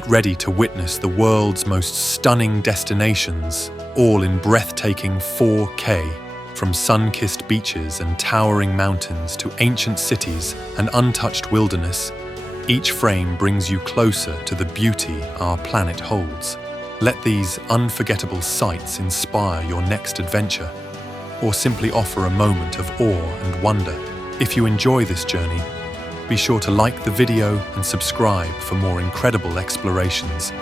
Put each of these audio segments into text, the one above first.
Get ready to witness the world's most stunning destinations, all in breathtaking 4K, from sun-kissed beaches and towering mountains to ancient cities and untouched wilderness. Each frame brings you closer to the beauty our planet holds. Let these unforgettable sights inspire your next adventure, or simply offer a moment of awe and wonder. If you enjoy this journey, be sure to like the video and subscribe for more incredible explorations.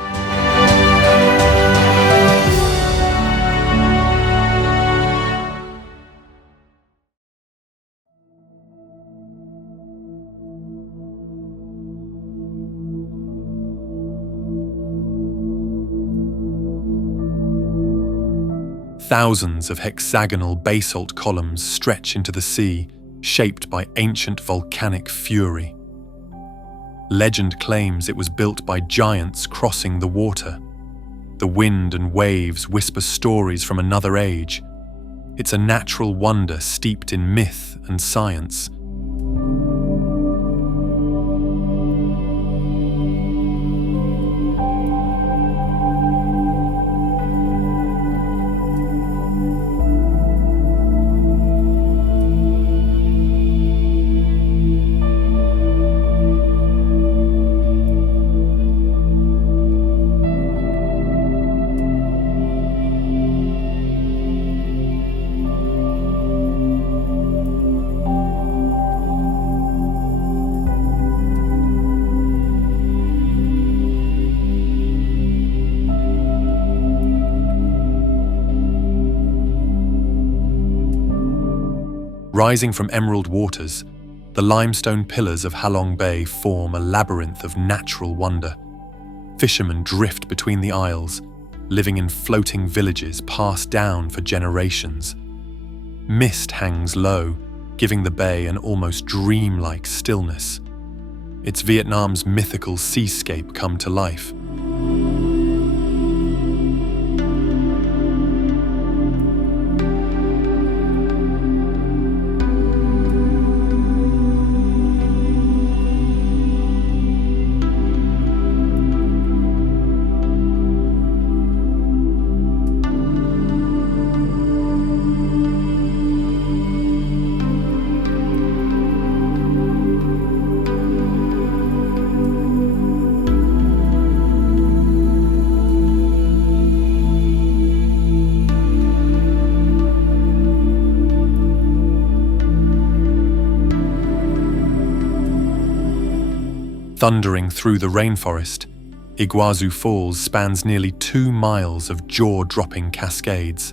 Thousands of hexagonal basalt columns stretch into the sea, shaped by ancient volcanic fury. Legend claims it was built by giants crossing the water. The wind and waves whisper stories from another age. It's a natural wonder steeped in myth and science. Rising from emerald waters, the limestone pillars of Halong Bay form a labyrinth of natural wonder. Fishermen drift between the isles, living in floating villages passed down for generations. Mist hangs low, giving the bay an almost dreamlike stillness. It's Vietnam's mythical seascape come to life. Thundering through the rainforest, Iguazu Falls spans nearly 2 miles of jaw-dropping cascades.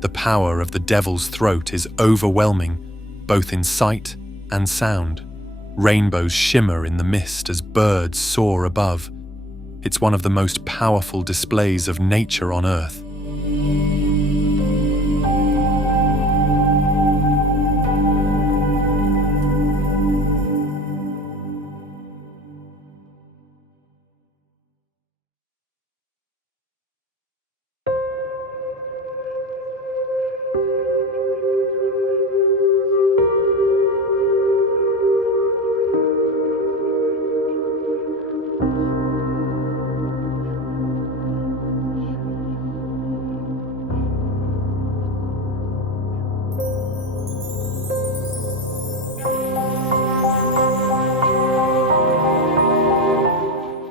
The power of the Devil's Throat is overwhelming, both in sight and sound. Rainbows shimmer in the mist as birds soar above. It's one of the most powerful displays of nature on Earth.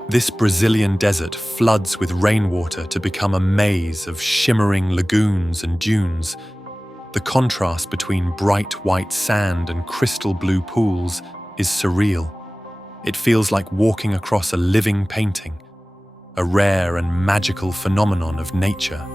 This Brazilian desert floods with rainwater to become a maze of shimmering lagoons and dunes. The contrast between bright white sand and crystal blue pools is surreal. It feels like walking across a living painting, a rare and magical phenomenon of nature.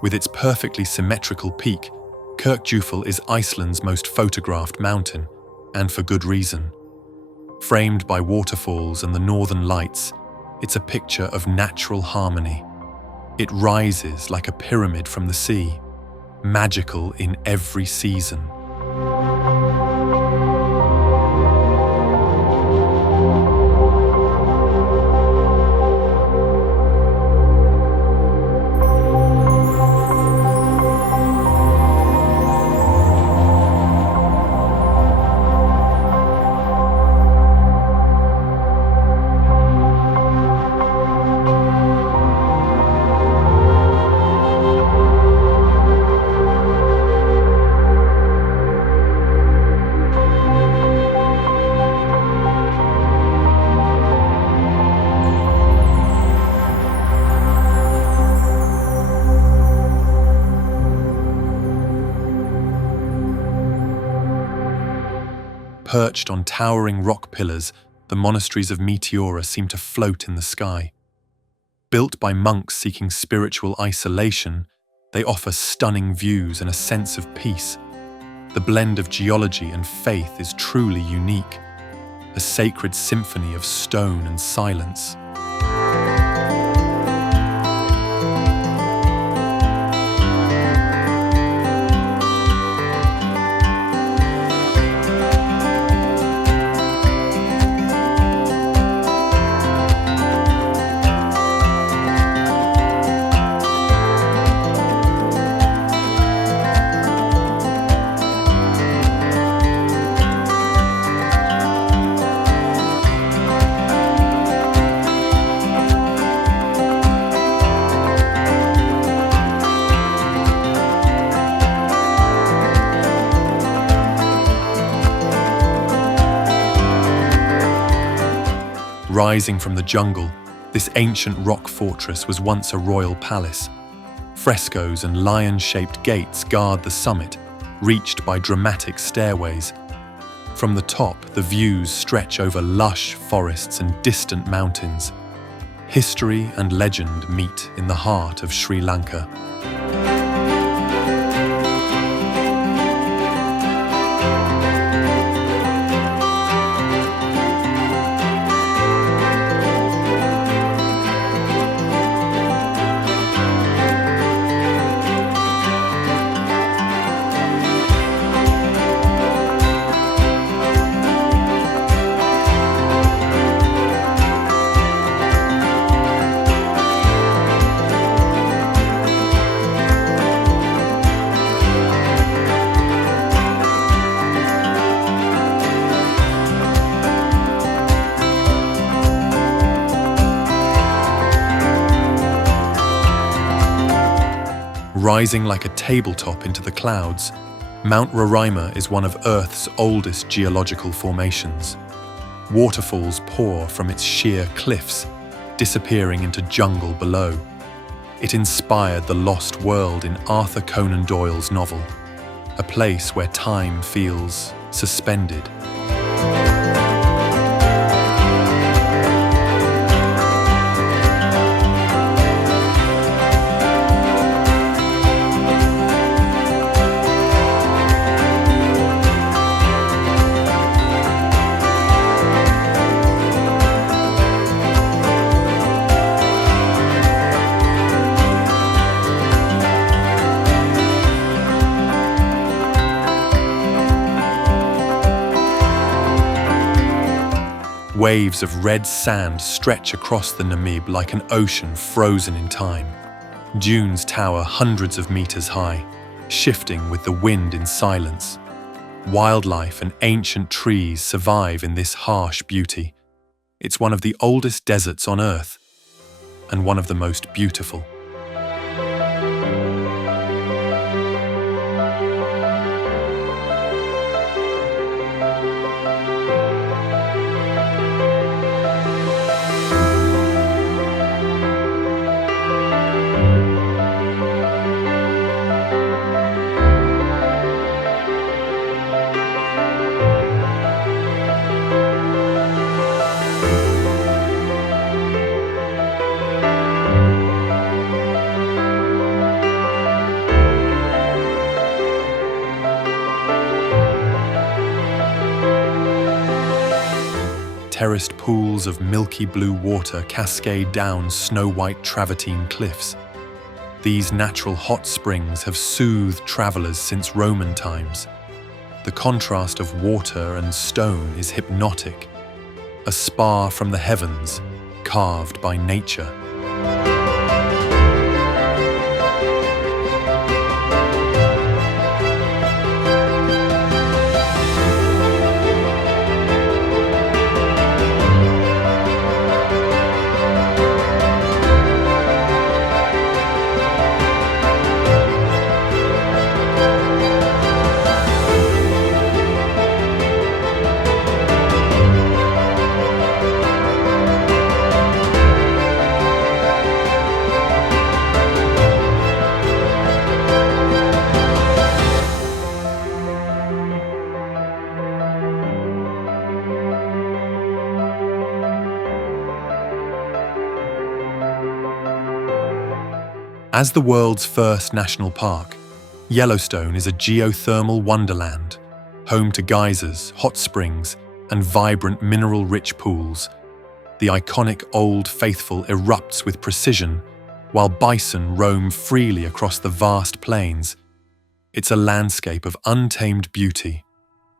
With its perfectly symmetrical peak, Kirkjufell is Iceland's most photographed mountain, and for good reason. Framed by waterfalls and the northern lights, it's a picture of natural harmony. It rises like a pyramid from the sea, magical in every season. Perched on towering rock pillars, the monasteries of Meteora seem to float in the sky. Built by monks seeking spiritual isolation, they offer stunning views and a sense of peace. The blend of geology and faith is truly unique, a sacred symphony of stone and silence. Rising from the jungle, this ancient rock fortress was once a royal palace. Frescoes and lion-shaped gates guard the summit, reached by dramatic stairways. From the top, the views stretch over lush forests and distant mountains. History and legend meet in the heart of Sri Lanka. Rising like a tabletop into the clouds, Mount Roraima is one of Earth's oldest geological formations. Waterfalls pour from its sheer cliffs, disappearing into jungle below. It inspired the lost world in Arthur Conan Doyle's novel, a place where time feels suspended. Waves of red sand stretch across the Namib like an ocean frozen in time. Dunes tower hundreds of meters high, shifting with the wind in silence. Wildlife and ancient trees survive in this harsh beauty. It's one of the oldest deserts on Earth, and one of the most beautiful. terraced pools of milky blue water cascade down snow-white travertine cliffs. These natural hot springs have soothed travelers since Roman times. The contrast of water and stone is hypnotic, a spa from the heavens, carved by nature. As the world's first national park, Yellowstone is a geothermal wonderland, home to geysers, hot springs, and vibrant mineral-rich pools. The iconic Old Faithful erupts with precision, while bison roam freely across the vast plains. It's a landscape of untamed beauty,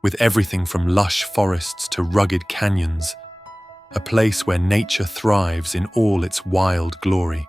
with everything from lush forests to rugged canyons, a place where nature thrives in all its wild glory.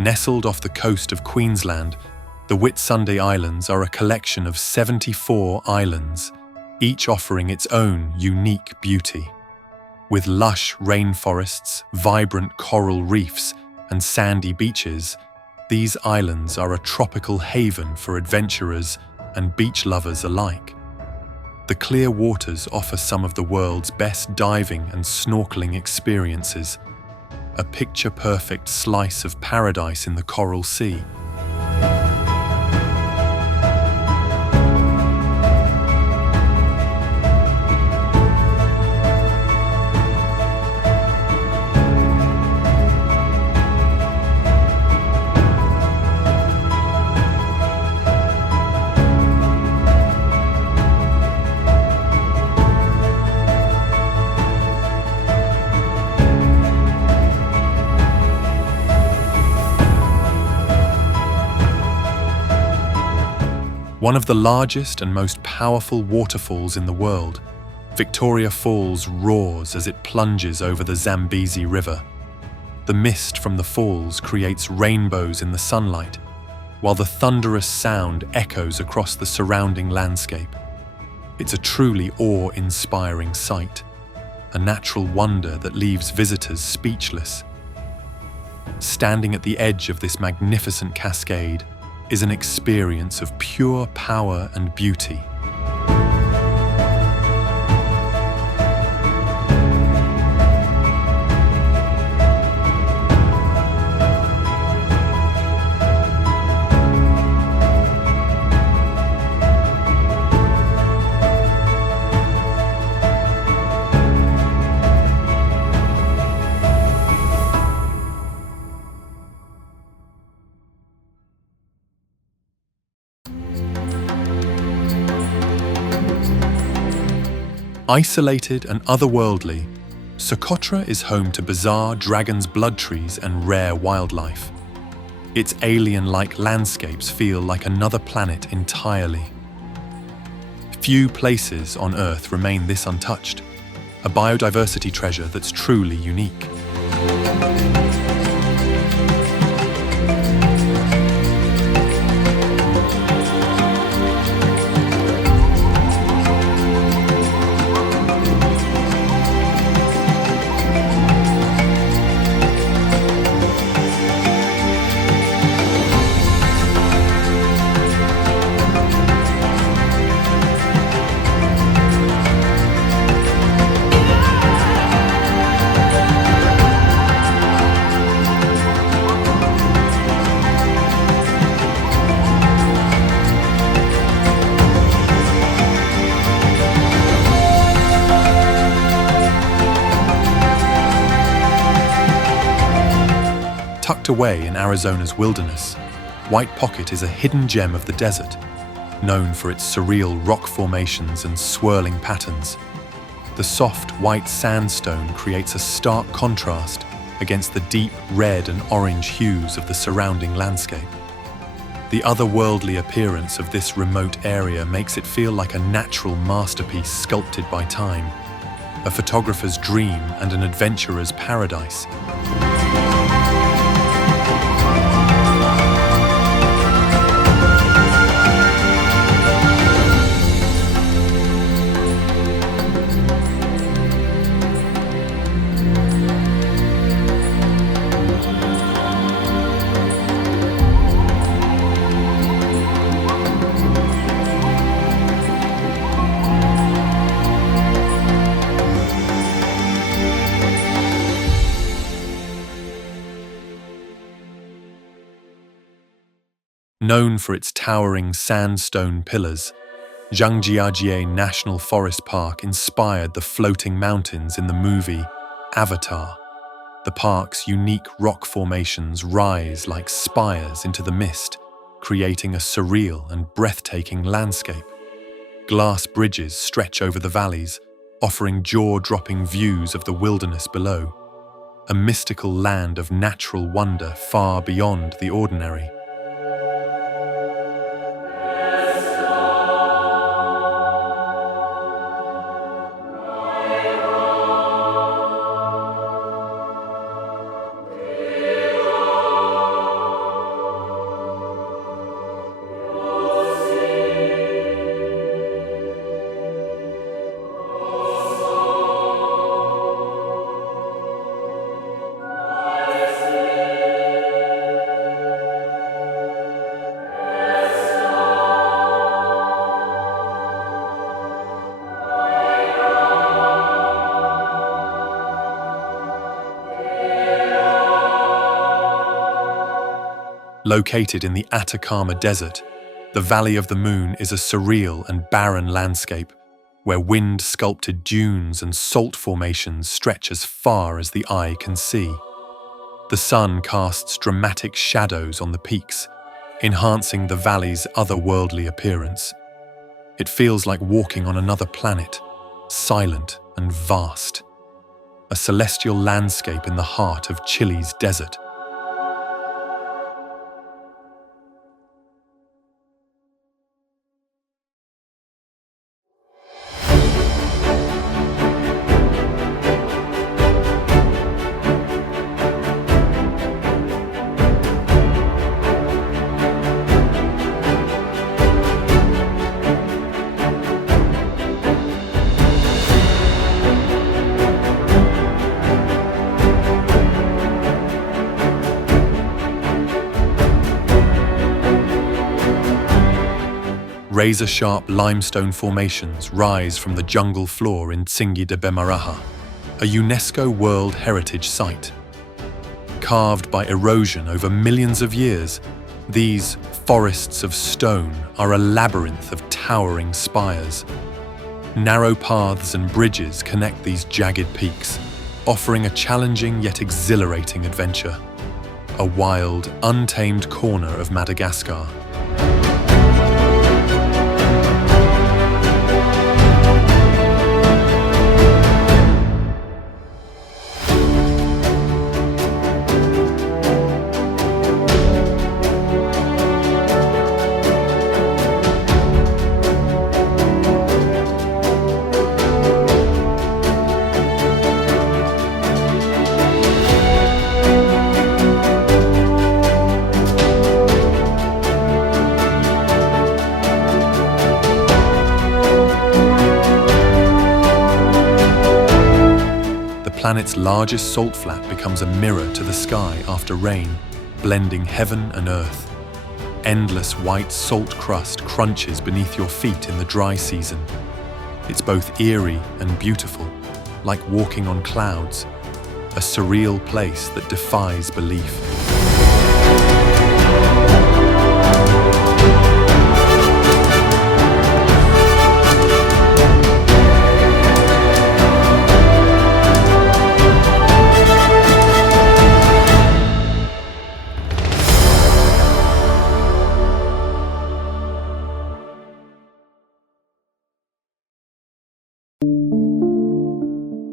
Nestled off the coast of Queensland, the Whitsunday Islands are a collection of 74 islands, each offering its own unique beauty. With lush rainforests, vibrant coral reefs, and sandy beaches, these islands are a tropical haven for adventurers and beach lovers alike. The clear waters offer some of the world's best diving and snorkeling experiences, a picture-perfect slice of paradise in the Coral Sea. One of the largest and most powerful waterfalls in the world, Victoria Falls roars as it plunges over the Zambezi River. The mist from the falls creates rainbows in the sunlight, while the thunderous sound echoes across the surrounding landscape. It's a truly awe-inspiring sight, a natural wonder that leaves visitors speechless. Standing at the edge of this magnificent cascade is an experience of pure power and beauty. Isolated and otherworldly, Socotra is home to bizarre dragon's blood trees and rare wildlife. Its alien-like landscapes feel like another planet entirely. Few places on Earth remain this untouched, a biodiversity treasure that's truly unique. Tucked away in Arizona's wilderness, White Pocket is a hidden gem of the desert, known for its surreal rock formations and swirling patterns. The soft white sandstone creates a stark contrast against the deep red and orange hues of the surrounding landscape. The otherworldly appearance of this remote area makes it feel like a natural masterpiece sculpted by time, a photographer's dream and an adventurer's paradise. Known for its towering sandstone pillars, Zhangjiajie National Forest Park inspired the floating mountains in the movie Avatar. The park's unique rock formations rise like spires into the mist, creating a surreal and breathtaking landscape. Glass bridges stretch over the valleys, offering jaw-dropping views of the wilderness below, a mystical land of natural wonder far beyond the ordinary. Located in the Atacama Desert, the Valley of the Moon is a surreal and barren landscape where wind-sculpted dunes and salt formations stretch as far as the eye can see. The sun casts dramatic shadows on the peaks, enhancing the valley's otherworldly appearance. It feels like walking on another planet, silent and vast. A celestial landscape in the heart of Chile's desert. Razor-sharp limestone formations rise from the jungle floor in Tsingy de Bemaraha, a UNESCO World Heritage Site. Carved by erosion over millions of years, these forests of stone are a labyrinth of towering spires. Narrow paths and bridges connect these jagged peaks, offering a challenging yet exhilarating adventure. A wild, untamed corner of Madagascar. The planet's largest salt flat becomes a mirror to the sky after rain, blending heaven and earth. Endless white salt crust crunches beneath your feet in the dry season. It's both eerie and beautiful, like walking on clouds, a surreal place that defies belief.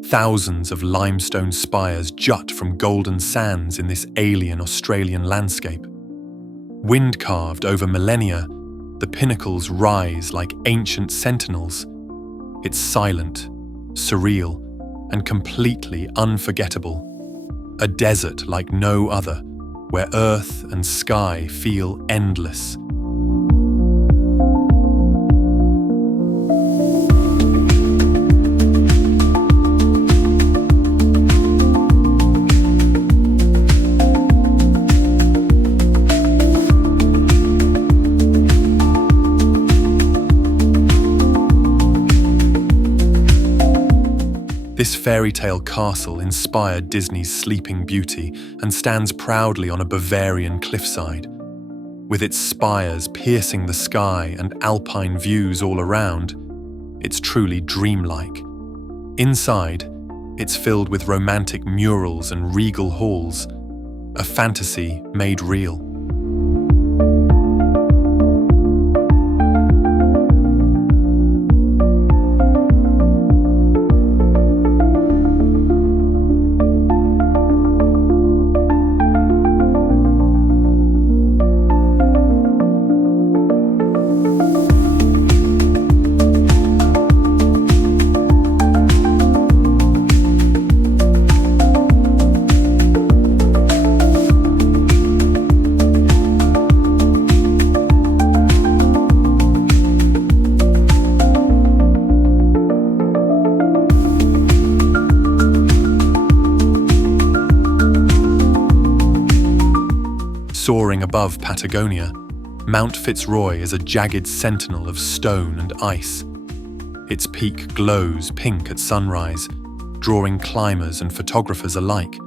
Thousands of limestone spires jut from golden sands in this alien Australian landscape. Wind-carved over millennia, the pinnacles rise like ancient sentinels. It's silent, surreal, and completely unforgettable. A desert like no other, where earth and sky feel endless. This fairy tale castle inspired Disney's Sleeping Beauty and stands proudly on a Bavarian cliffside. With its spires piercing the sky and alpine views all around, it's truly dreamlike. Inside, it's filled with romantic murals and regal halls, a fantasy made real. Soaring above Patagonia, Mount Fitzroy is a jagged sentinel of stone and ice. Its peak glows pink at sunrise, drawing climbers and photographers alike.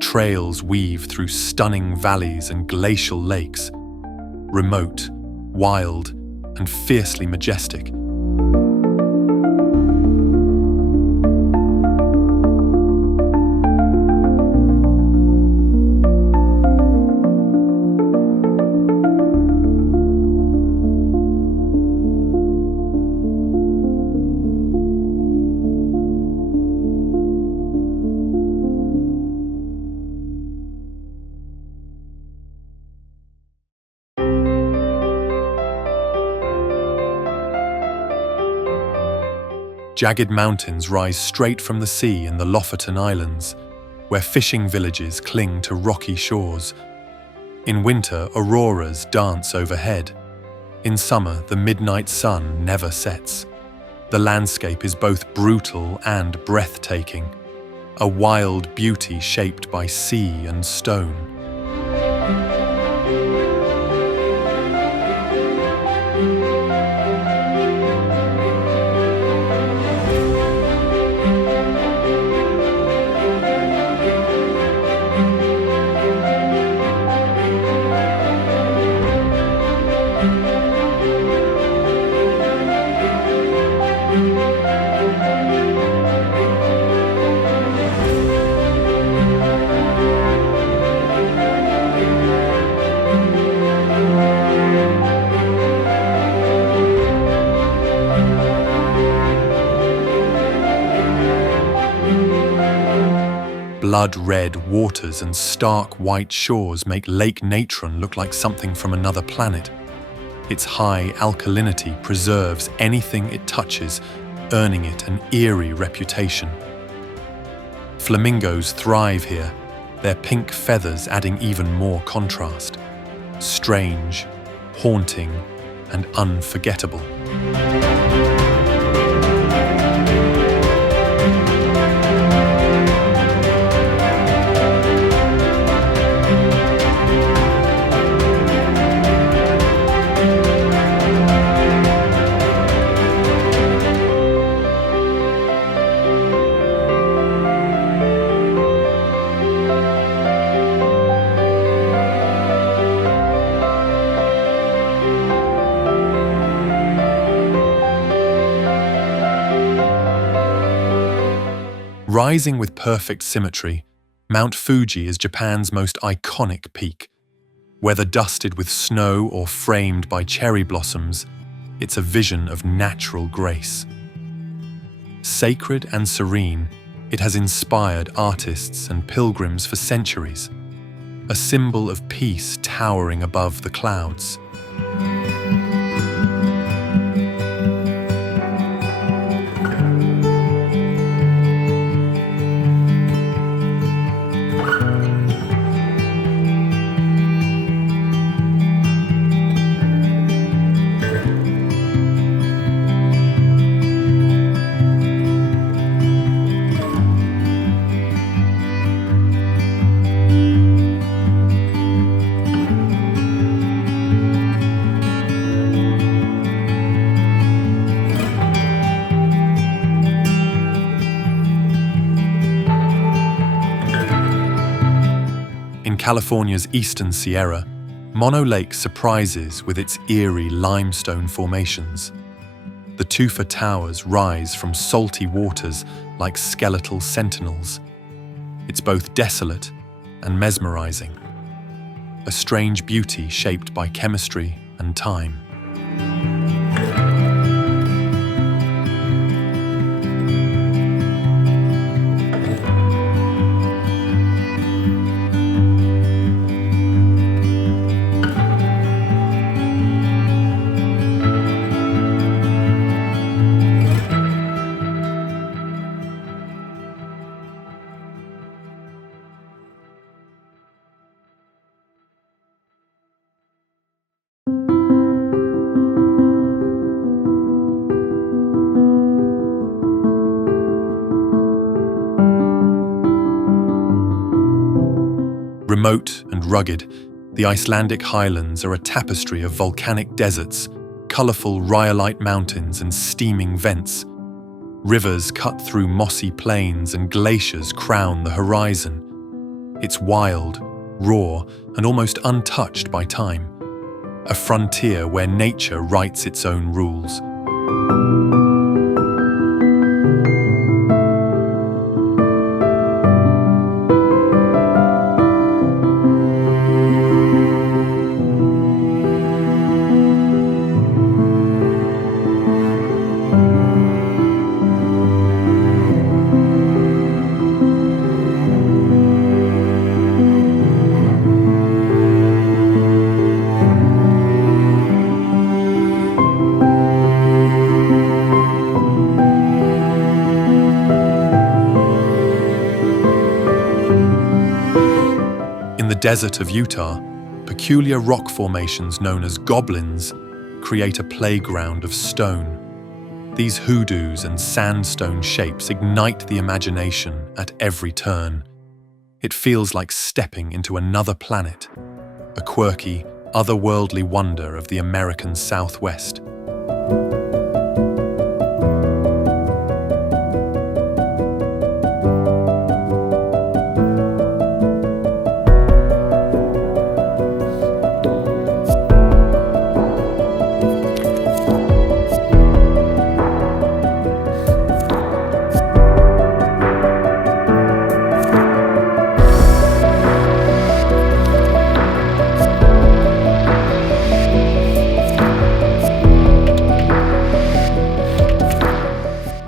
Trails weave through stunning valleys and glacial lakes, remote, wild, and fiercely majestic. Jagged mountains rise straight from the sea in the Lofoten Islands, where fishing villages cling to rocky shores. In winter, auroras dance overhead. In summer, the midnight sun never sets. The landscape is both brutal and breathtaking, a wild beauty shaped by sea and stone. Blood-red waters and stark white shores make Lake Natron look like something from another planet. Its high alkalinity preserves anything it touches, earning it an eerie reputation. Flamingos thrive here, their pink feathers adding even more contrast. Strange, haunting, and unforgettable. Rising with perfect symmetry, Mount Fuji is Japan's most iconic peak. Whether dusted with snow or framed by cherry blossoms, it's a vision of natural grace. Sacred and serene, It has inspired artists and pilgrims for centuries, a symbol of peace towering above the clouds. In California's eastern Sierra, Mono Lake surprises with its eerie limestone formations. The tufa towers rise from salty waters like skeletal sentinels. It's both desolate and mesmerizing, a strange beauty shaped by chemistry and time. Remote and rugged, the Icelandic highlands are a tapestry of volcanic deserts, colourful rhyolite mountains and steaming vents. Rivers cut through mossy plains and glaciers crown the horizon. It's wild, raw, and almost untouched by time. A frontier where nature writes its own rules. In the desert of Utah, peculiar rock formations known as goblins create a playground of stone. These hoodoos and sandstone shapes ignite the imagination at every turn. It feels like stepping into another planet, a quirky, otherworldly wonder of the American Southwest.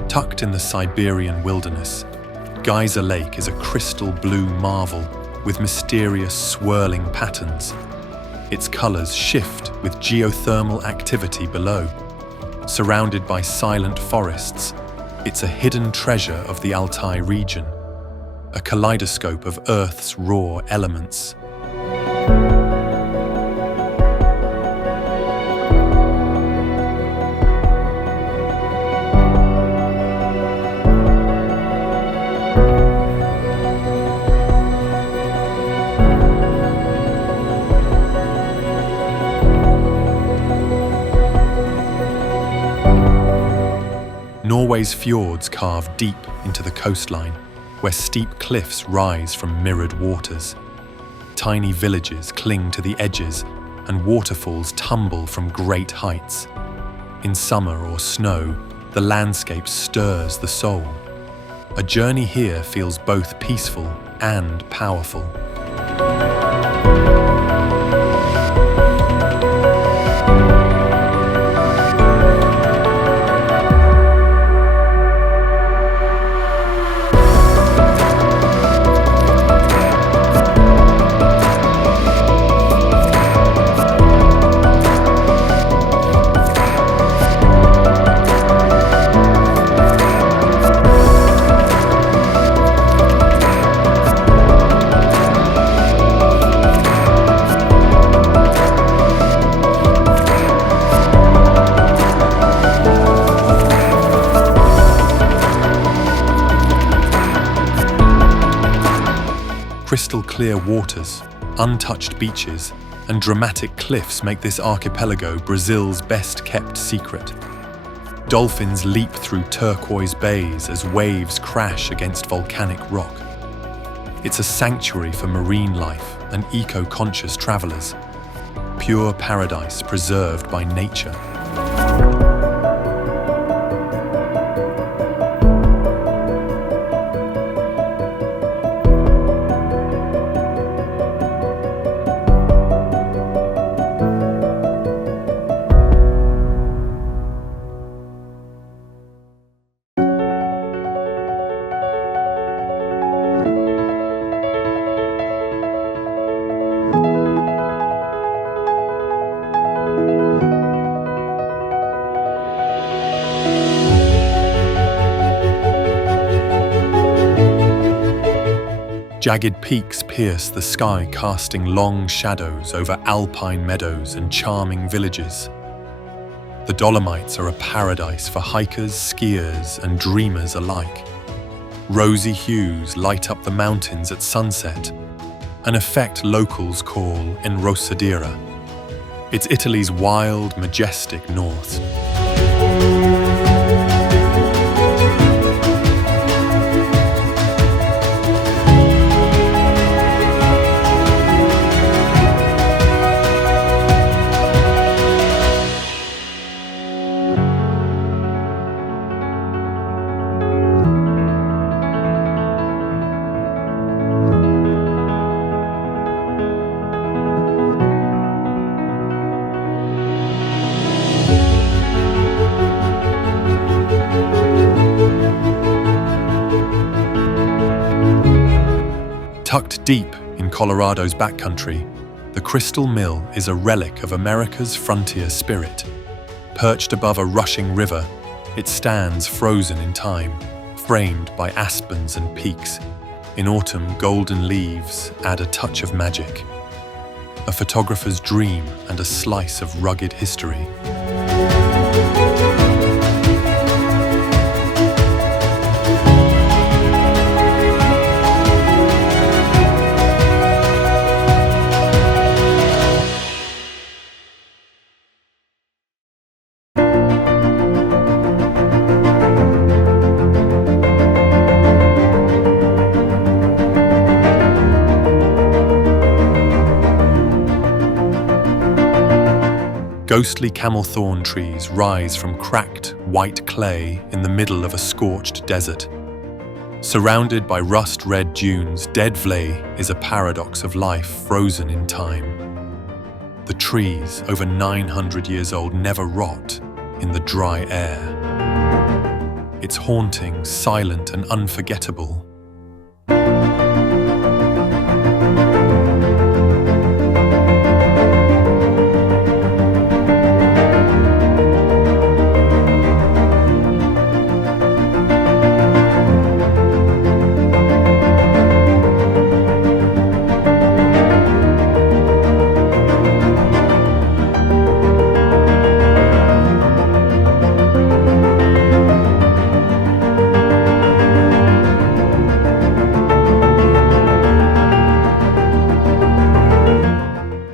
Tucked in the Siberian wilderness, Geyser Lake is a crystal blue marvel with mysterious swirling patterns. Its colors shift with geothermal activity below. Surrounded by silent forests, it's a hidden treasure of the Altai region, a kaleidoscope of Earth's raw elements. Norway's fjords carve deep into the coastline, where steep cliffs rise from mirrored waters. Tiny villages cling to the edges, and waterfalls tumble from great heights. In summer or snow, the landscape stirs the soul. A journey here feels both peaceful and powerful. Crystal clear waters, untouched beaches, and dramatic cliffs make this archipelago Brazil's best-kept secret. Dolphins leap through turquoise bays as waves crash against volcanic rock. It's a sanctuary for marine life and eco-conscious travelers. Pure paradise preserved by nature. Jagged peaks pierce the sky, casting long shadows over alpine meadows and charming villages. The Dolomites are a paradise for hikers, skiers, and dreamers alike. Rosy hues light up the mountains at sunset, an effect locals call enrosadera. It's Italy's wild, majestic north. Tucked deep in Colorado's backcountry, the Crystal Mill is a relic of America's frontier spirit. Perched above a rushing river, it stands frozen in time, framed by aspens and peaks. In autumn, golden leaves add a touch of magic. A photographer's dream and a slice of rugged history. Ghostly camel thorn trees rise from cracked, white clay in the middle of a scorched desert. Surrounded by rust-red dunes, Deadvley is a paradox of life frozen in time. The trees, over 900 years old, never rot in the dry air. It's haunting, silent, and unforgettable.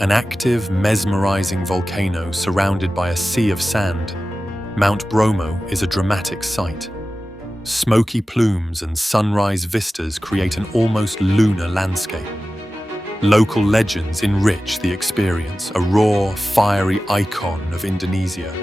An active, mesmerizing volcano surrounded by a sea of sand, Mount Bromo is a dramatic sight. Smoky plumes and sunrise vistas create an almost lunar landscape. Local legends enrich the experience, a raw, fiery icon of Indonesia.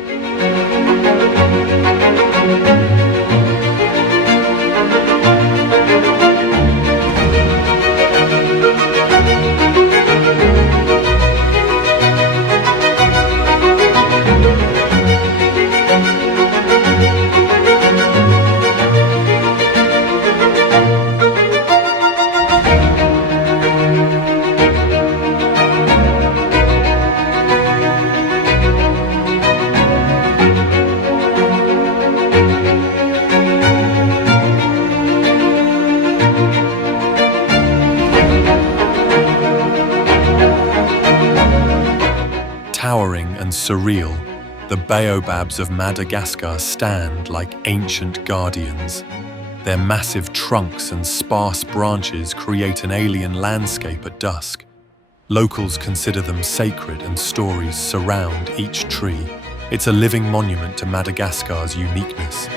Towering and surreal, the baobabs of Madagascar stand like ancient guardians. Their massive trunks and sparse branches create an alien landscape at dusk. Locals consider them sacred and stories surround each tree. It's a living monument to Madagascar's uniqueness.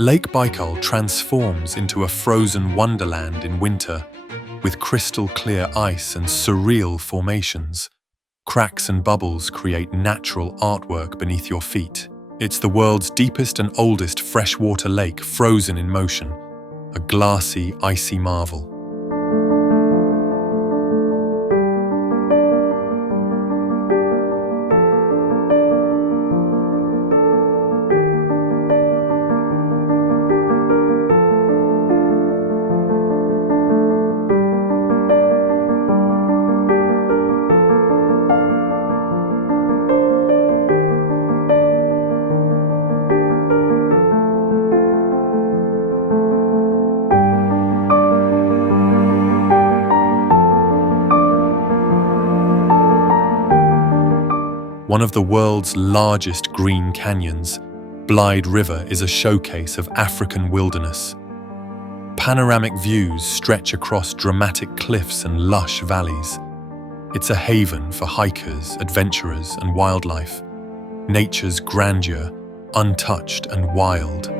Lake Baikal transforms into a frozen wonderland in winter, with crystal-clear ice and surreal formations. Cracks and bubbles create natural artwork beneath your feet. It's the world's deepest and oldest freshwater lake frozen in motion, a glassy, icy marvel. One of the world's largest green canyons, Blyde River is a showcase of African wilderness. Panoramic views stretch across dramatic cliffs and lush valleys. It's a haven for hikers, adventurers, and wildlife. Nature's grandeur, untouched and wild.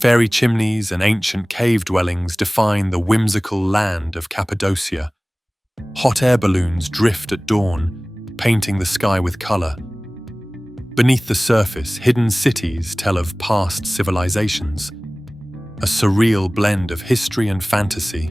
Fairy chimneys and ancient cave dwellings define the whimsical land of Cappadocia. Hot air balloons drift at dawn, painting the sky with color. Beneath the surface, hidden cities tell of past civilizations, a surreal blend of history and fantasy.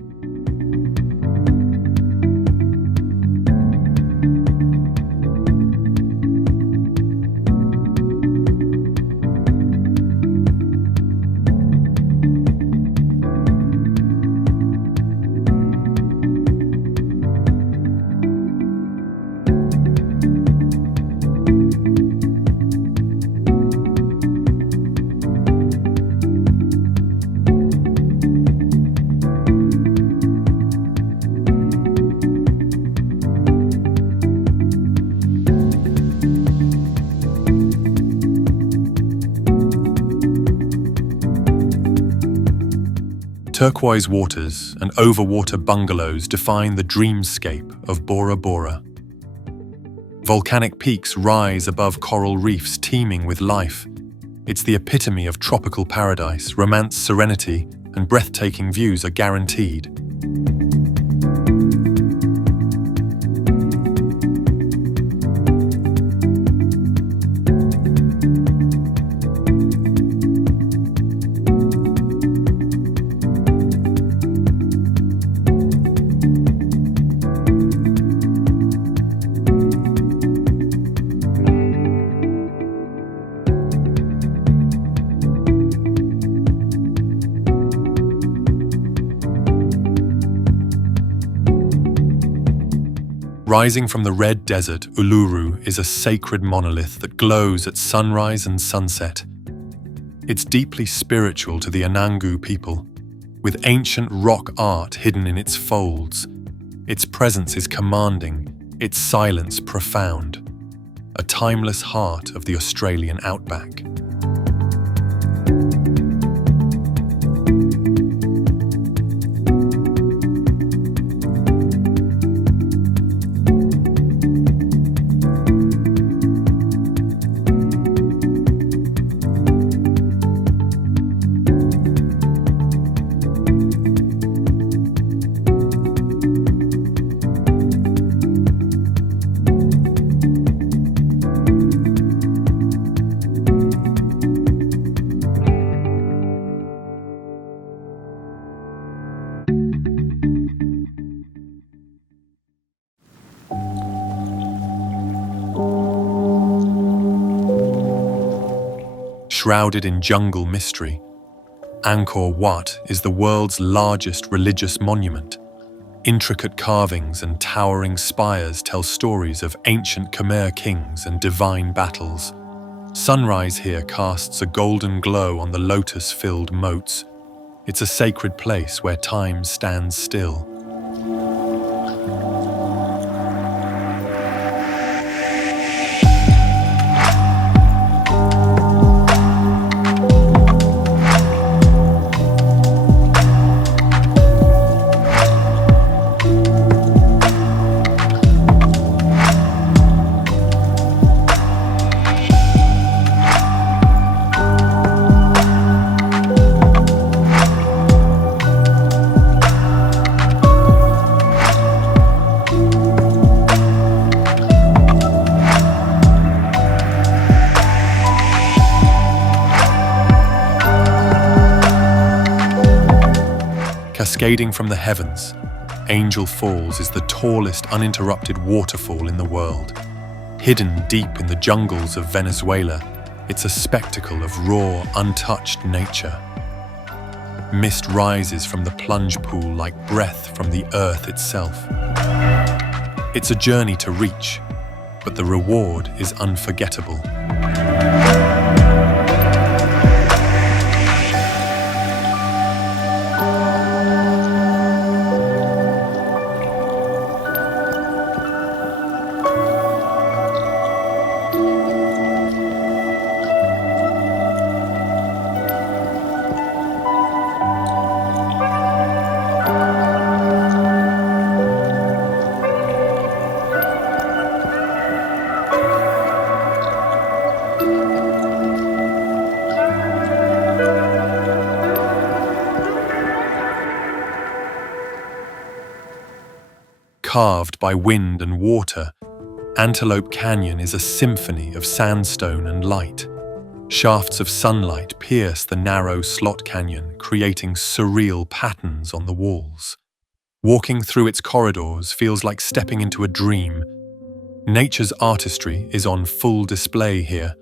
Turquoise waters and overwater bungalows define the dreamscape of Bora Bora. Volcanic peaks rise above coral reefs teeming with life. It's the epitome of tropical paradise. Romance, serenity, and breathtaking views are guaranteed. Rising from the red desert, Uluru is a sacred monolith that glows at sunrise and sunset. It's deeply spiritual to the Anangu people, with ancient rock art hidden in its folds. Its presence is commanding, its silence profound, a timeless heart of the Australian outback. Shrouded in jungle mystery, Angkor Wat is the world's largest religious monument. Intricate carvings and towering spires tell stories of ancient Khmer kings and divine battles. Sunrise here casts a golden glow on the lotus-filled moats. It's a sacred place where time stands still. Cascading from the heavens, Angel Falls is the tallest uninterrupted waterfall in the world. Hidden deep in the jungles of Venezuela, it's a spectacle of raw, untouched nature. Mist rises from the plunge pool like breath from the earth itself. It's a journey to reach, but the reward is unforgettable. Carved by wind and water, Antelope Canyon is a symphony of sandstone and light. Shafts of sunlight pierce the narrow slot canyon, creating surreal patterns on the walls. Walking through its corridors feels like stepping into a dream. Nature's artistry is on full display here.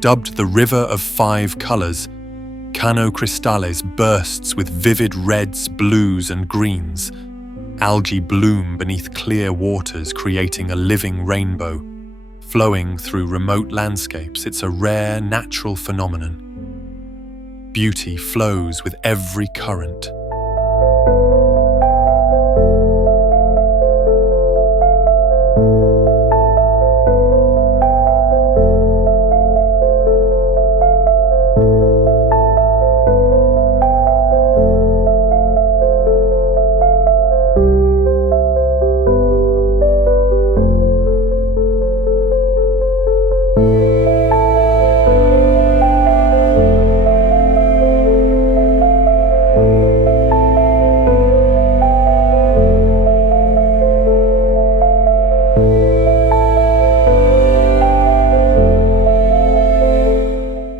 Dubbed the River of Five Colors, Cano Cristales bursts with vivid reds, blues, and greens. Algae bloom beneath clear waters, creating a living rainbow. Flowing through remote landscapes, it's a rare, natural phenomenon. Beauty flows with every current.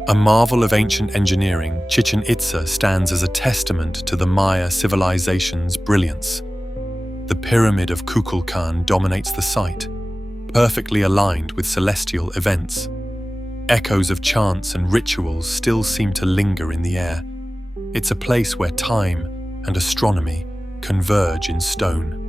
A marvel of ancient engineering, Chichen Itza stands as a testament to the Maya civilization's brilliance. The Pyramid of Kukulkan dominates the site, perfectly aligned with celestial events. Echoes of chants and rituals still seem to linger in the air. It's a place where time and astronomy converge in stone.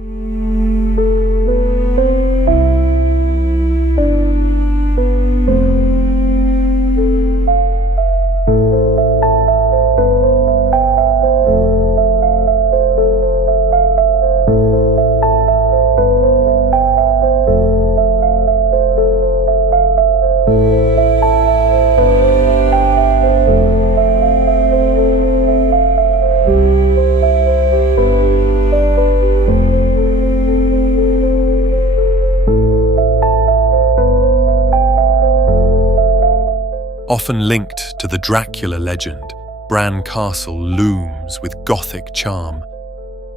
Often linked to the Dracula legend, Bran Castle looms with Gothic charm.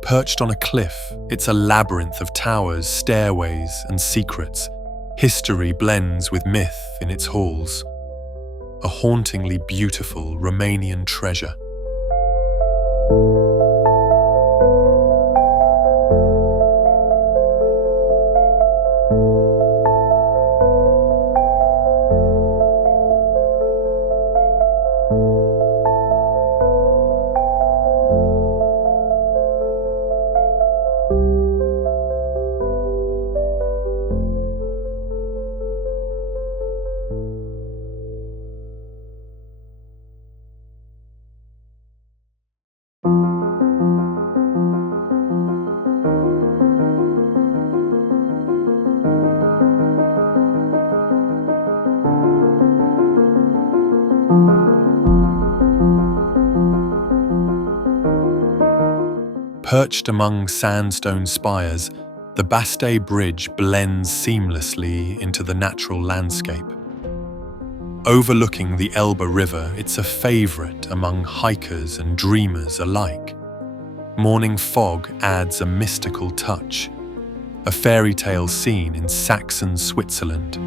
Perched on a cliff, it's a labyrinth of towers, stairways, and secrets. History blends with myth in its halls. A hauntingly beautiful Romanian treasure. Perched among sandstone spires, the Bastei Bridge blends seamlessly into the natural landscape. Overlooking the Elbe River, it's a favorite among hikers and dreamers alike. Morning fog adds a mystical touch, a fairy tale scene in Saxon Switzerland.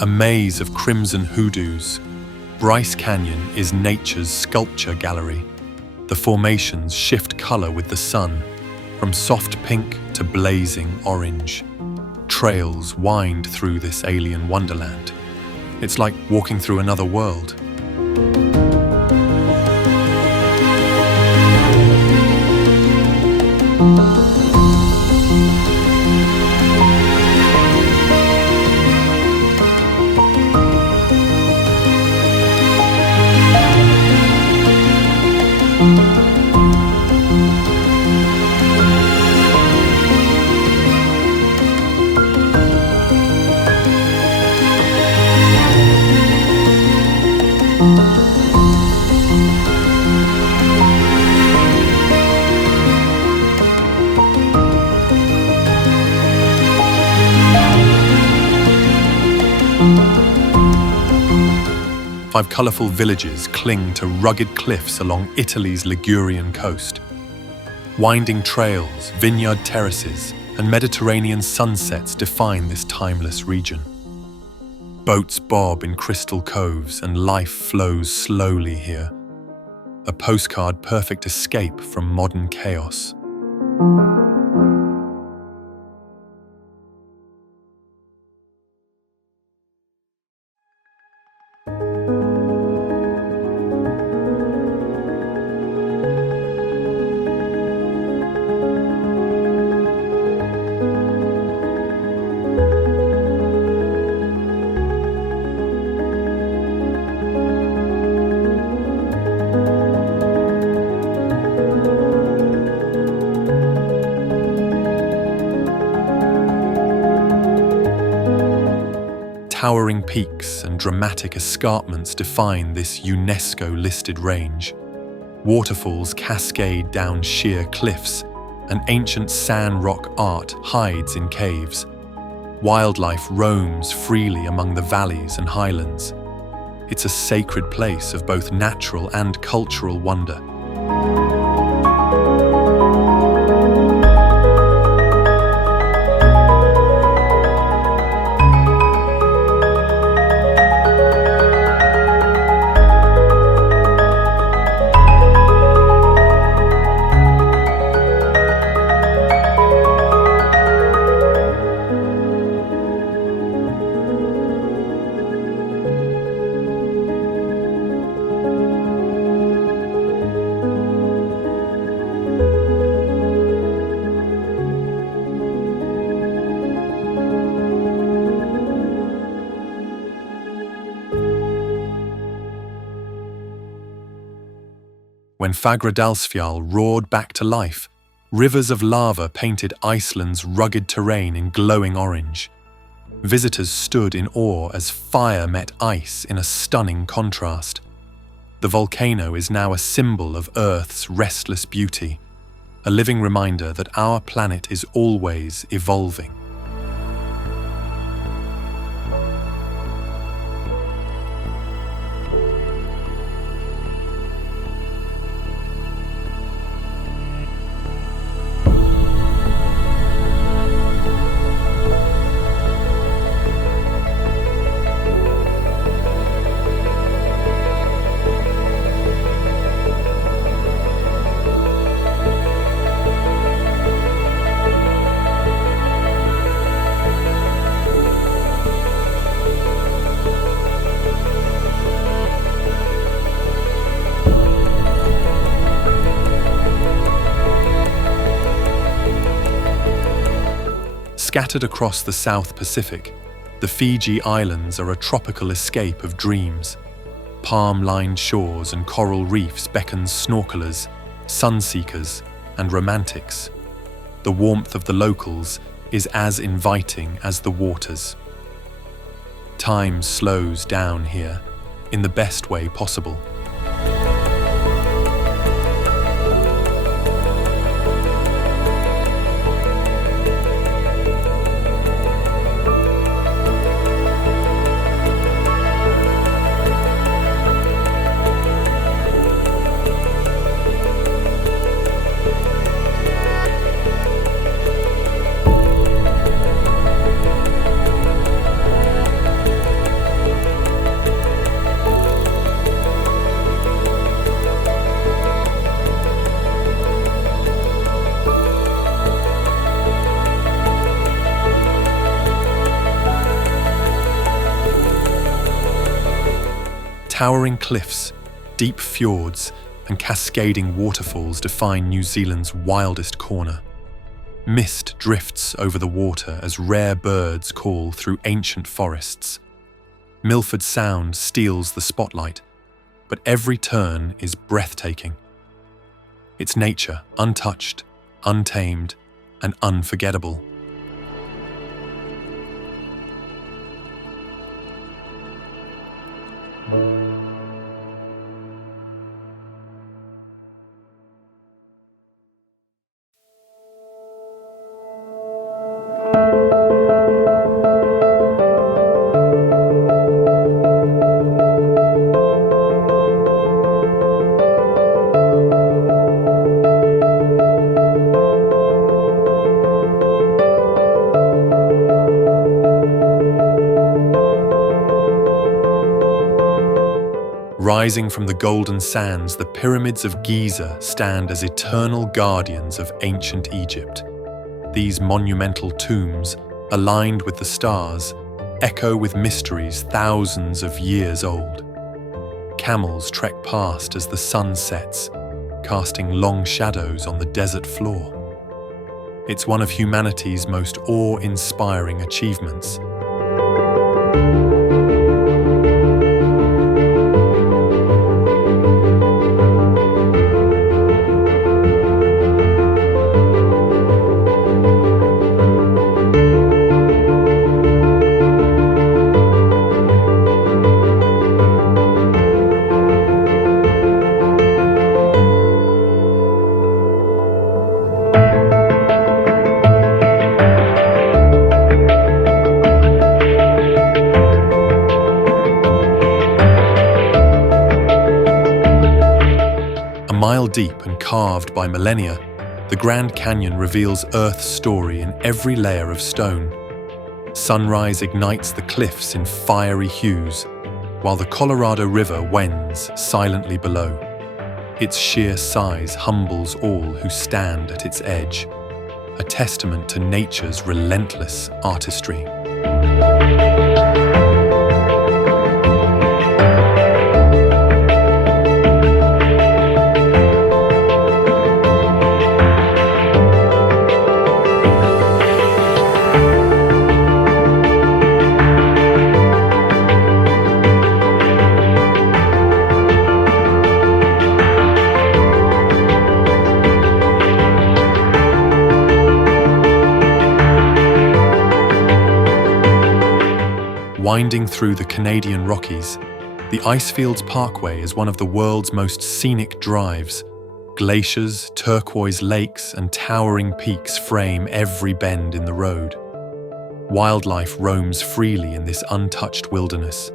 A maze of crimson hoodoos, Bryce Canyon is nature's sculpture gallery. The formations shift color with the sun, from soft pink to blazing orange. Trails wind through this alien wonderland. It's like walking through another world. Five colourful villages cling to rugged cliffs along Italy's Ligurian coast. Winding trails, vineyard terraces, and Mediterranean sunsets define this timeless region. Boats bob in crystal coves and life flows slowly here. A postcard-perfect escape from modern chaos. Towering peaks and dramatic escarpments define this UNESCO-listed range. Waterfalls cascade down sheer cliffs, and ancient sand rock art hides in caves. Wildlife roams freely among the valleys and highlands. It's a sacred place of both natural and cultural wonder. When Fagradalsfjall roared back to life, rivers of lava painted Iceland's rugged terrain in glowing orange. Visitors stood in awe as fire met ice in a stunning contrast. The volcano is now a symbol of Earth's restless beauty, a living reminder that our planet is always evolving. Scattered across the South Pacific, the Fiji Islands are a tropical escape of dreams. Palm-lined shores and coral reefs beckon snorkelers, sunseekers, and romantics. The warmth of the locals is as inviting as the waters. Time slows down here, in the best way possible. Towering cliffs, deep fjords, and cascading waterfalls define New Zealand's wildest corner. Mist drifts over the water as rare birds call through ancient forests. Milford Sound steals the spotlight, but every turn is breathtaking. Its nature untouched, untamed, and unforgettable. Rising from the golden sands, the pyramids of Giza stand as eternal guardians of ancient Egypt. These monumental tombs, aligned with the stars, echo with mysteries thousands of years old. Camels trek past as the sun sets, casting long shadows on the desert floor. It's one of humanity's most awe-inspiring achievements. deep and carved by millennia, the Grand Canyon reveals Earth's story in every layer of stone. Sunrise ignites the cliffs in fiery hues, while the Colorado River wends silently below. Its sheer size humbles all who stand at its edge, a testament to nature's relentless artistry. Winding through the Canadian Rockies, the Icefields Parkway is one of the world's most scenic drives. Glaciers, turquoise lakes, and towering peaks frame every bend in the road. Wildlife roams freely in this untouched wilderness,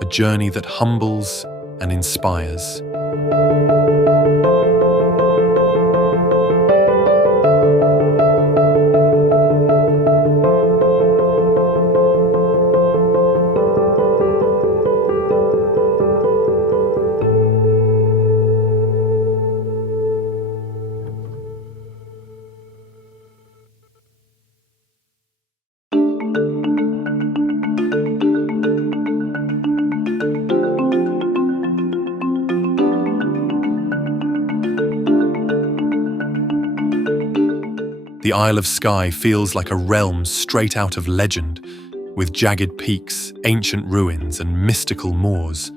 a journey that humbles and inspires. The Isle of Skye feels like a realm straight out of legend, with jagged peaks, ancient ruins, and mystical moors.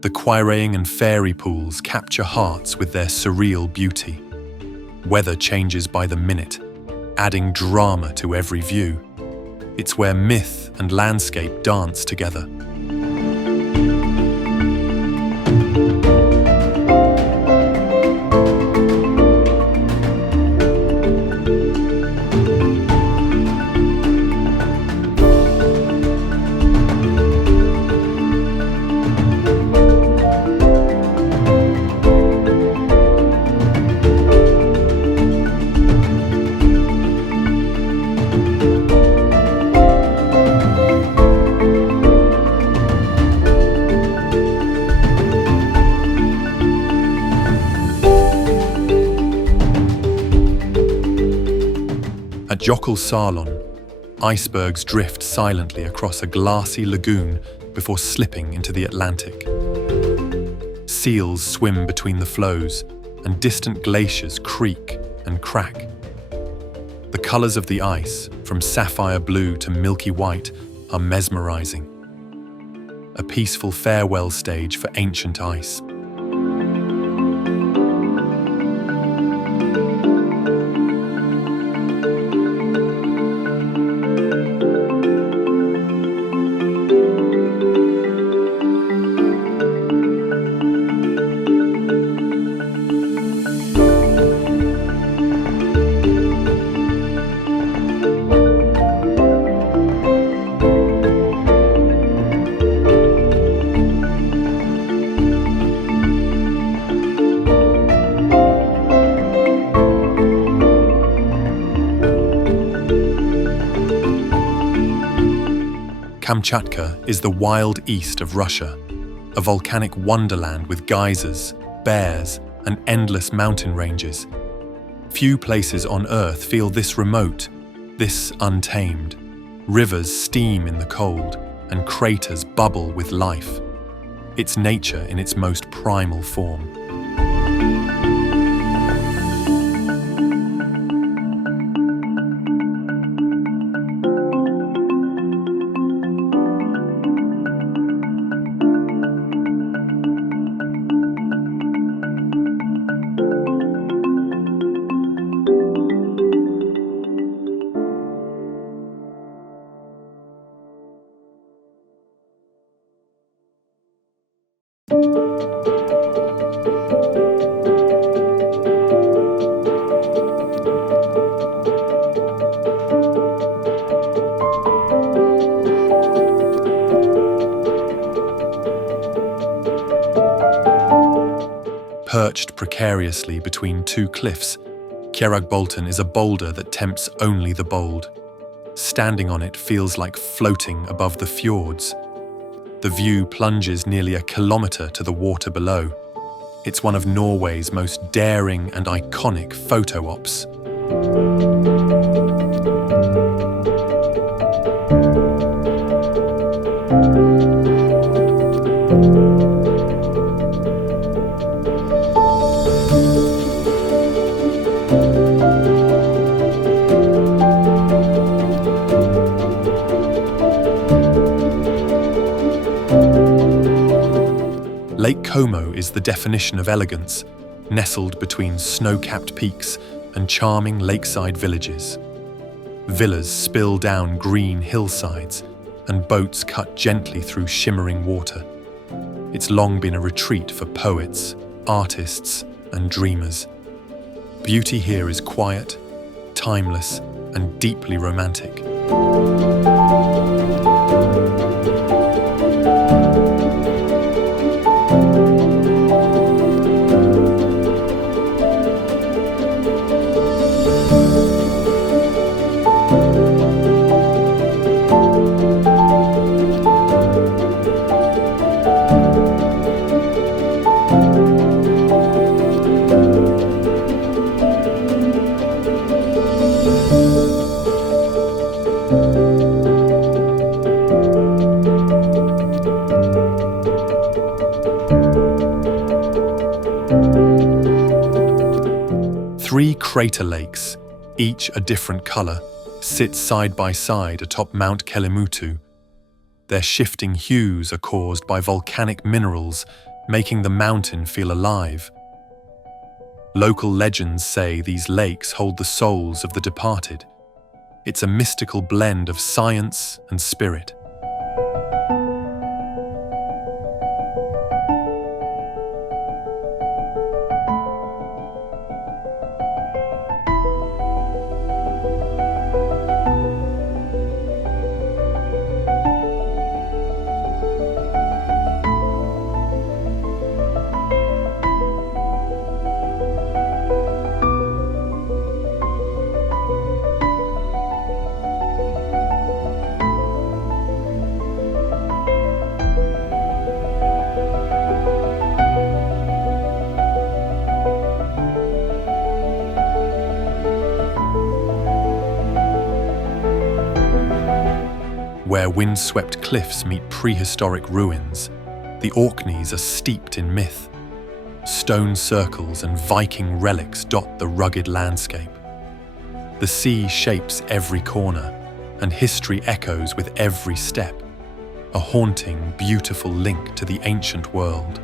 The Quiraing and fairy pools capture hearts with their surreal beauty. Weather changes by the minute, adding drama to every view. It's where myth and landscape dance together. At Jokel Salon, icebergs drift silently across a glassy lagoon before slipping into the Atlantic. Seals swim between the flows, and distant glaciers creak and crack. The colors of the ice, from sapphire blue to milky white, are mesmerizing. A peaceful farewell stage for ancient ice. Kamchatka is the wild east of Russia, a volcanic wonderland with geysers, bears, and endless mountain ranges. Few places on Earth feel this remote, this untamed. Rivers steam in the cold, and craters bubble with life. It's nature in its most primal form. perched precariously between two cliffs, Bolton is a boulder that tempts only the bold. Standing on it feels like floating above the fjords. The view plunges nearly a kilometre to the water below. It's one of Norway's most daring and iconic photo ops. Lake Como is the definition of elegance, nestled between snow-capped peaks and charming lakeside villages. Villas spill down green hillsides, and boats cut gently through shimmering water. It's long been a retreat for poets, artists, and dreamers. Beauty here is quiet, timeless, and deeply romantic. Three crater lakes, each a different color, sit side by side atop Mount Kelimutu. Their shifting hues are caused by volcanic minerals, making the mountain feel alive. Local legends say these lakes hold the souls of the departed. It's a mystical blend of science and spirit. Where windswept cliffs meet prehistoric ruins, the Orkneys are steeped in myth. Stone circles and Viking relics dot the rugged landscape. The sea shapes every corner, and history echoes with every step, a haunting, beautiful link to the ancient world.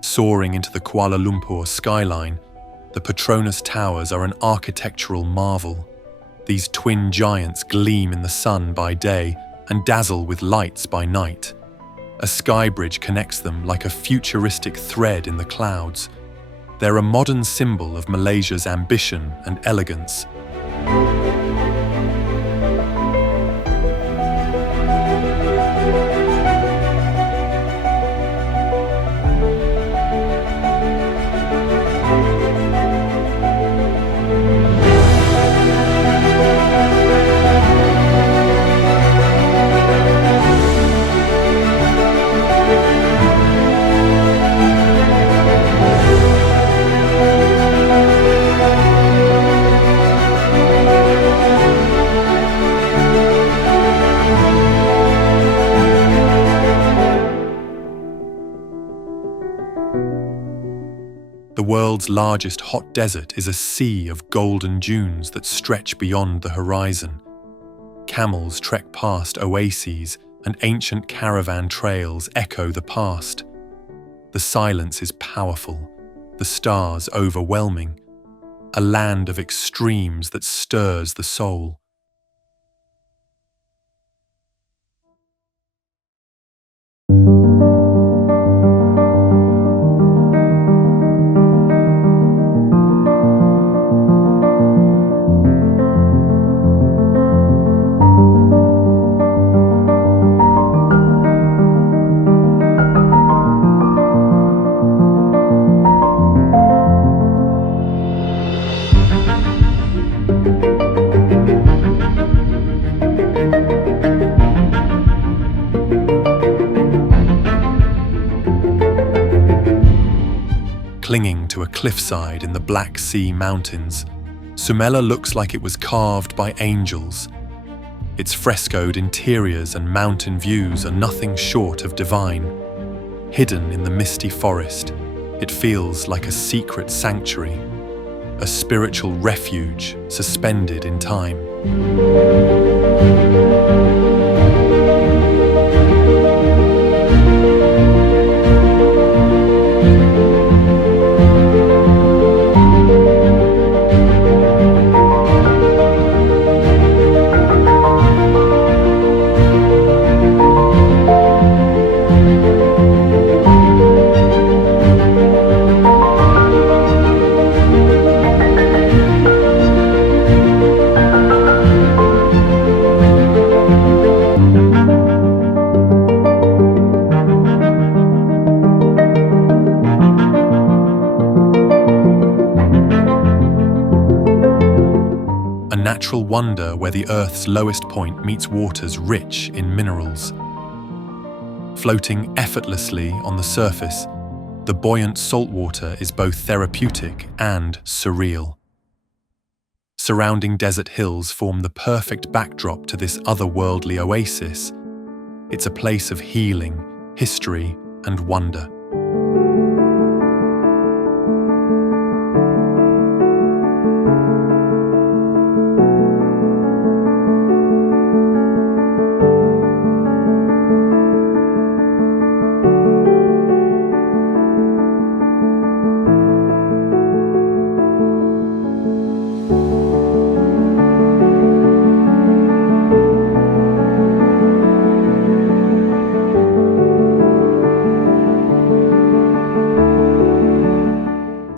Soaring into the Kuala Lumpur skyline, the Petronas Towers are an architectural marvel. These twin giants gleam in the sun by day and dazzle with lights by night. A sky bridge connects them like a futuristic thread in the clouds. They're a modern symbol of Malaysia's ambition and elegance. world's largest hot desert is a sea of golden dunes that stretch beyond the horizon. Camels trek past oases and ancient caravan trails echo the past. The silence is powerful, the stars overwhelming, a land of extremes that stirs the soul. Clinging to a cliffside in the Black Sea mountains, Sumela looks like it was carved by angels. Its frescoed interiors and mountain views are nothing short of divine. Hidden in the misty forest, it feels like a secret sanctuary, a spiritual refuge suspended in time. A natural wonder where the Earth's lowest point meets waters rich in minerals. Floating effortlessly on the surface, the buoyant saltwater is both therapeutic and surreal. Surrounding desert hills form the perfect backdrop to this otherworldly oasis. It's a place of healing, history, and wonder.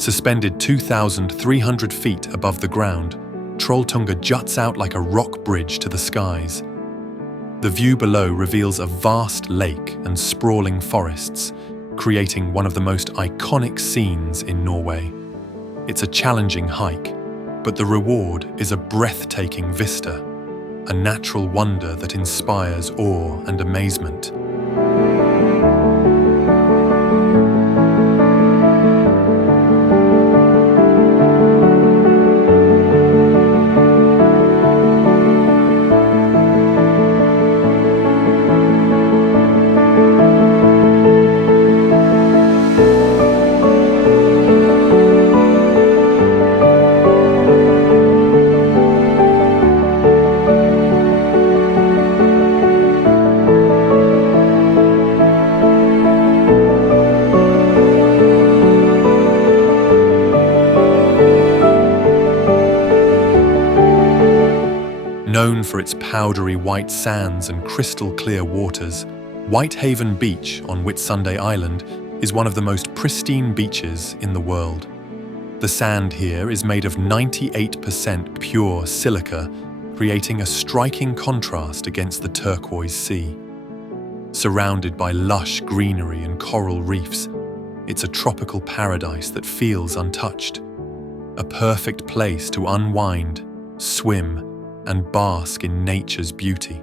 Suspended 2,300 feet above the ground, Trolltunga juts out like a rock bridge to the skies. The view below reveals a vast lake and sprawling forests, creating one of the most iconic scenes in Norway. It's a challenging hike, but the reward is a breathtaking vista, a natural wonder that inspires awe and amazement. Known for its powdery white sands and crystal-clear waters, Whitehaven Beach on Whitsunday Island is one of the most pristine beaches in the world. The sand here is made of 98% pure silica, creating a striking contrast against the turquoise sea. Surrounded by lush greenery and coral reefs, it's a tropical paradise that feels untouched. A perfect place to unwind, swim, and bask in nature's beauty.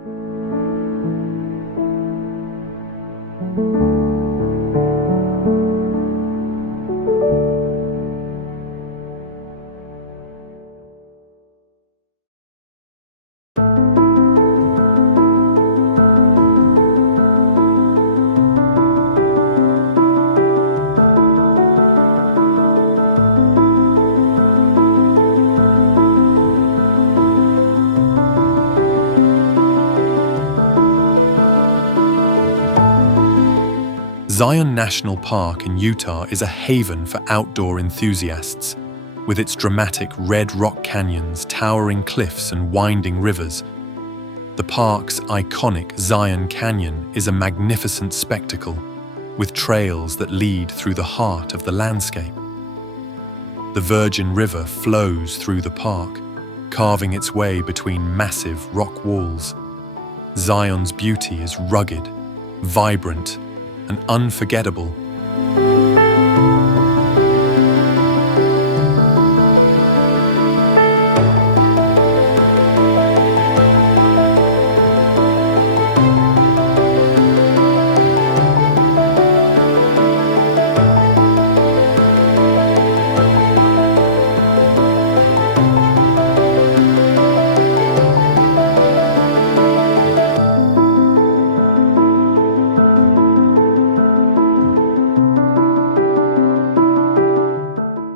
Zion National Park in Utah is a haven for outdoor enthusiasts, with its dramatic red rock canyons, towering cliffs, and winding rivers. The park's iconic Zion Canyon is a magnificent spectacle, with trails that lead through the heart of the landscape. The Virgin River flows through the park, carving its way between massive rock walls. Zion's beauty is rugged, vibrant, and unforgettable.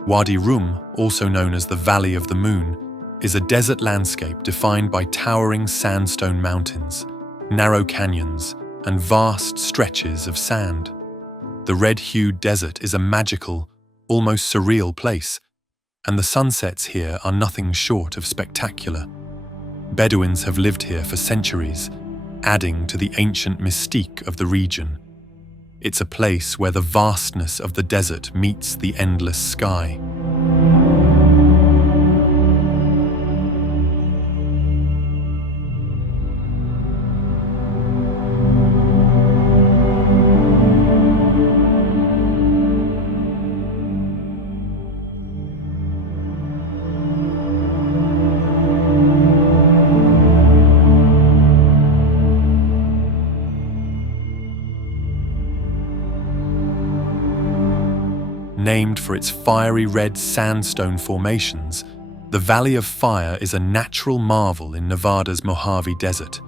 Wadi Rum, also known as the Valley of the Moon, is a desert landscape defined by towering sandstone mountains, narrow canyons, and vast stretches of sand. The red-hued desert is a magical, almost surreal place, and the sunsets here are nothing short of spectacular. Bedouins have lived here for centuries, adding to the ancient mystique of the region. It's a place where the vastness of the desert meets the endless sky. Named for its fiery red sandstone formations, the Valley of Fire is a natural marvel in Nevada's Mojave Desert.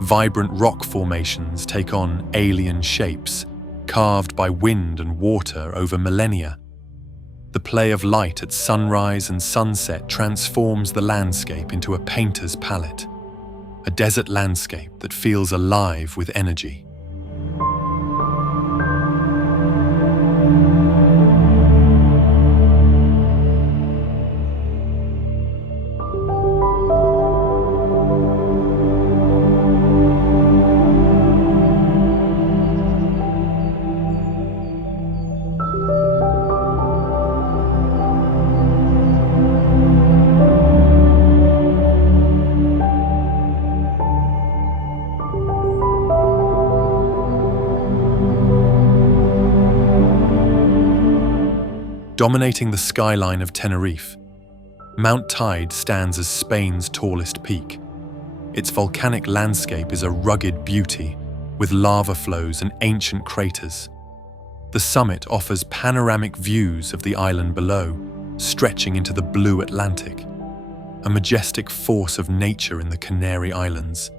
Vibrant rock formations take on alien shapes, carved by wind and water over millennia. The play of light at sunrise and sunset transforms the landscape into a painter's palette, a desert landscape that feels alive with energy. Dominating the skyline of Tenerife, Mount Tide stands as Spain's tallest peak. Its volcanic landscape is a rugged beauty, with lava flows and ancient craters. The summit offers panoramic views of the island below, stretching into the blue Atlantic, a majestic force of nature in the Canary Islands.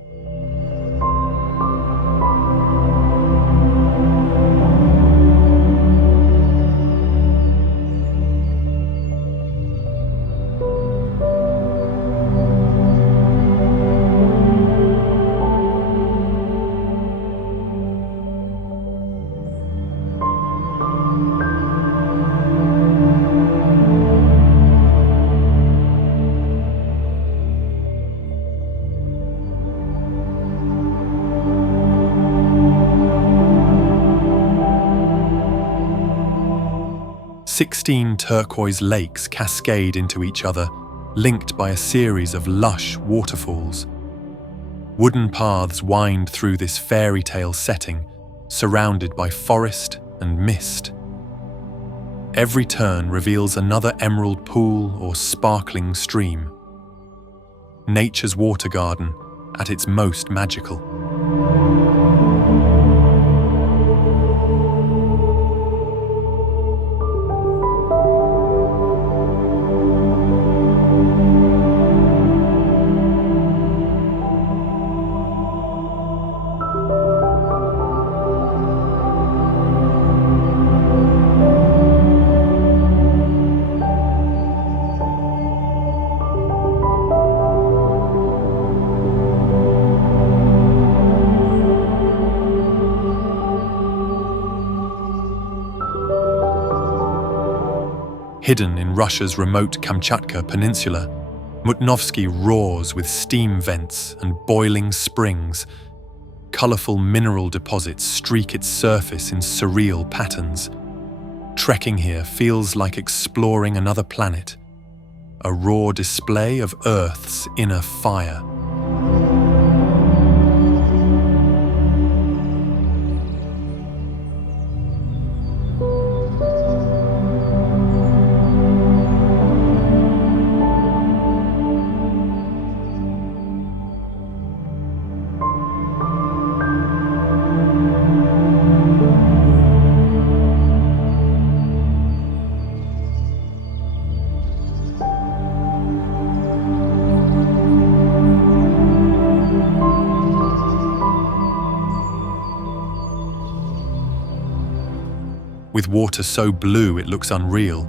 "16 turquoise lakes cascade into each other, linked by a series of lush waterfalls. Wooden paths wind through this fairy tale setting, surrounded by forest and mist. Every turn reveals another emerald pool or sparkling stream. Nature's water garden at its most magical." Hidden in Russia's remote Kamchatka peninsula, Mutnovsky roars with steam vents and boiling springs. Colourful mineral deposits streak its surface in surreal patterns. Trekking here feels like exploring another planet, a raw display of Earth's inner fire. With water so blue it looks unreal,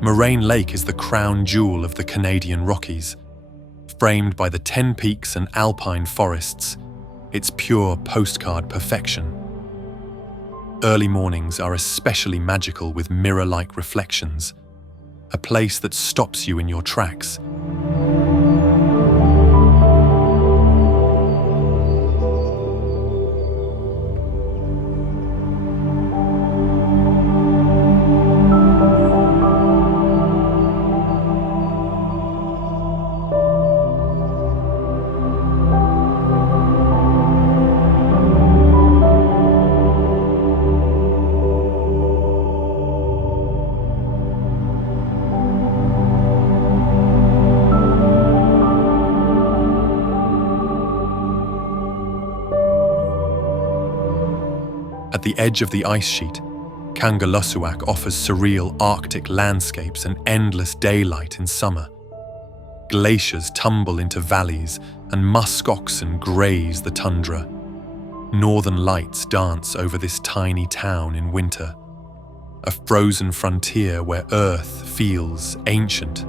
Moraine Lake is the crown jewel of the Canadian Rockies. Framed by the 10 peaks and alpine forests, it's pure postcard perfection. Early mornings are especially magical with mirror-like reflections, a place that stops you in your tracks. At the edge of the ice sheet, Kangerlussuaq offers surreal Arctic landscapes and endless daylight in summer. Glaciers tumble into valleys and musk oxen graze the tundra. Northern lights dance over this tiny town in winter, a frozen frontier where Earth feels ancient.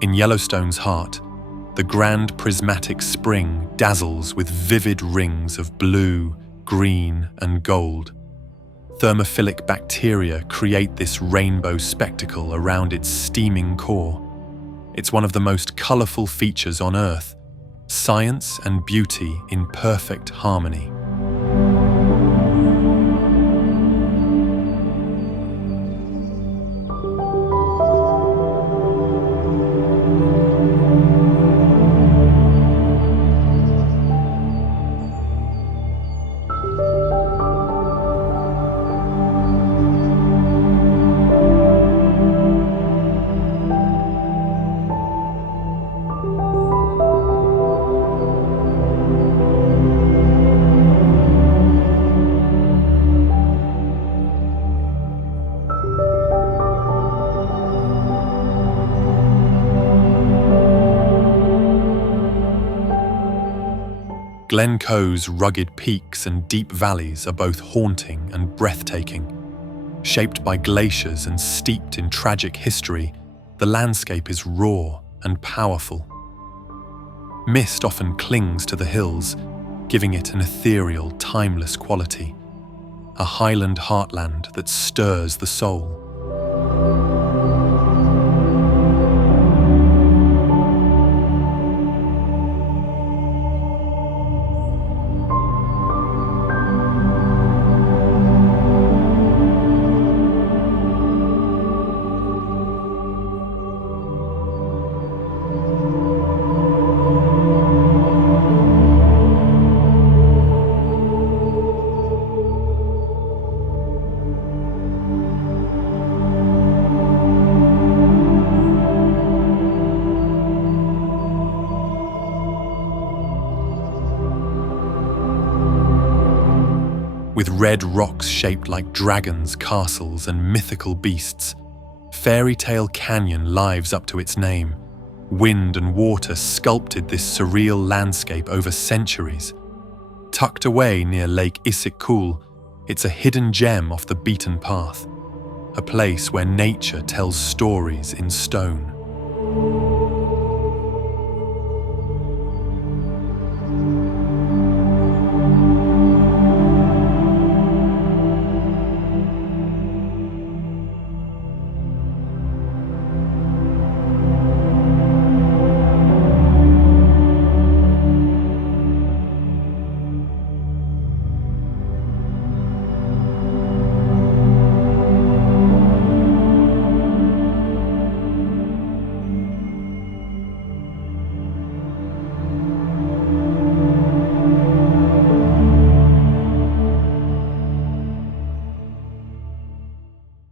In Yellowstone's heart, the grand prismatic spring dazzles with vivid rings of blue, green, and gold. Thermophilic bacteria create this rainbow spectacle around its steaming core. It's one of the most colourful features on Earth, science and beauty in perfect harmony. Glencoe's rugged peaks and deep valleys are both haunting and breathtaking. Shaped by glaciers and steeped in tragic history, the landscape is raw and powerful. Mist often clings to the hills, giving it an ethereal, timeless quality, a highland heartland that stirs the soul. With red rocks shaped like dragons, castles, and mythical beasts, Fairy Tale Canyon lives up to its name, Wind and water sculpted this surreal landscape over centuries. Tucked away near Lake Issyk-Kul, it's a hidden gem off the beaten path, a place where nature tells stories in stone.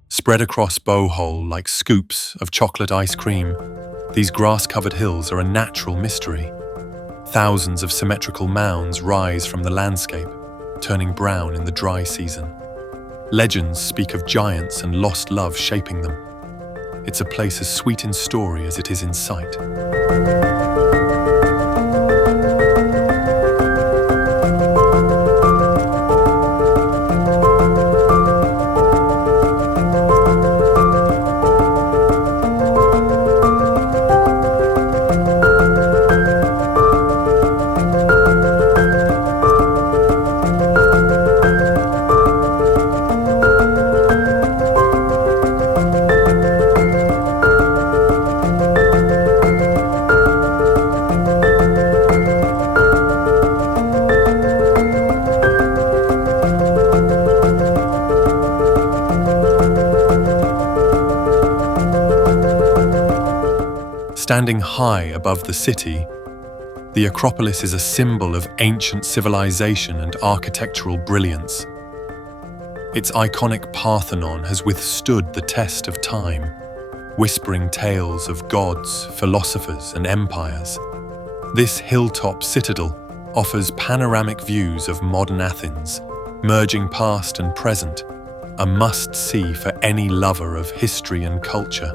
Spread across Bohol like scoops of chocolate ice cream, these grass-covered hills are a natural mystery. Thousands of symmetrical mounds rise from the landscape, turning brown in the dry season. Legends speak of giants and lost love shaping them. It's a place as sweet in story as it is in sight. Standing high above the city, the Acropolis is a symbol of ancient civilization and architectural brilliance. Its iconic Parthenon has withstood the test of time, whispering tales of gods, philosophers, and empires. This hilltop citadel offers panoramic views of modern Athens, merging past and present, a must-see for any lover of history and culture.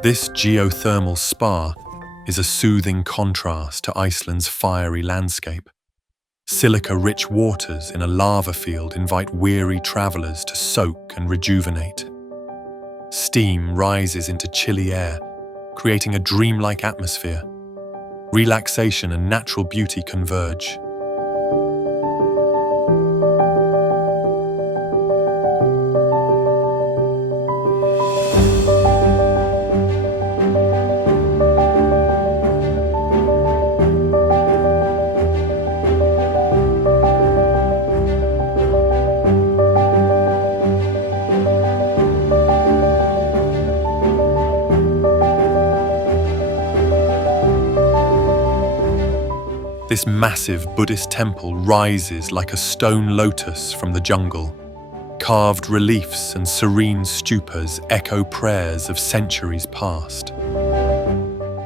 This geothermal spa is a soothing contrast to Iceland's fiery landscape. Silica-rich waters in a lava field invite weary travelers to soak and rejuvenate. Steam rises into chilly air, creating a dreamlike atmosphere. Relaxation and natural beauty converge. This massive Buddhist temple rises like a stone lotus from the jungle. Carved reliefs and serene stupas echo prayers of centuries past.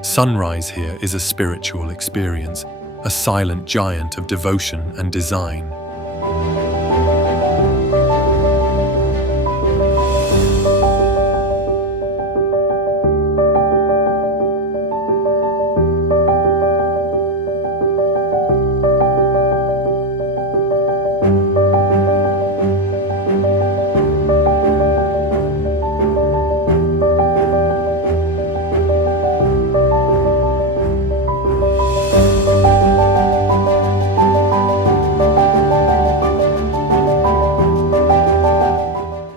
Sunrise here is a spiritual experience, a silent giant of devotion and design.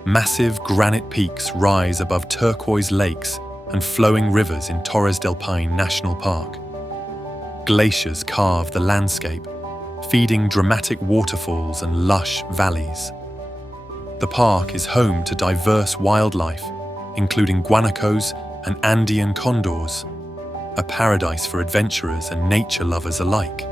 Massive granite peaks rise above turquoise lakes and flowing rivers in Torres del Paine National Park. Glaciers carve the landscape, feeding dramatic waterfalls and lush valleys. The park is home to diverse wildlife, including guanacos and Andean condors, a paradise for adventurers and nature lovers alike.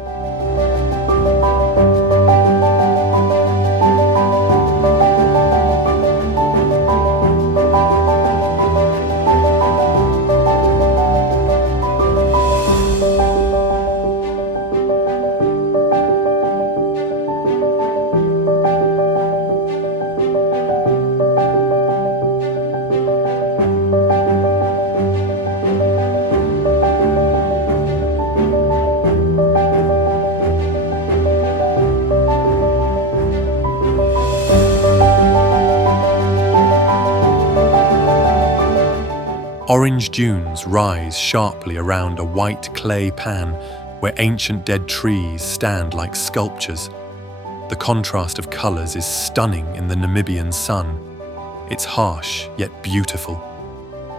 Orange dunes rise sharply around a white clay pan where ancient dead trees stand like sculptures. The contrast of colours is stunning in the Namibian sun. It's harsh yet beautiful,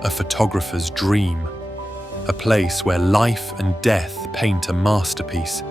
a photographer's dream, a place where life and death paint a masterpiece.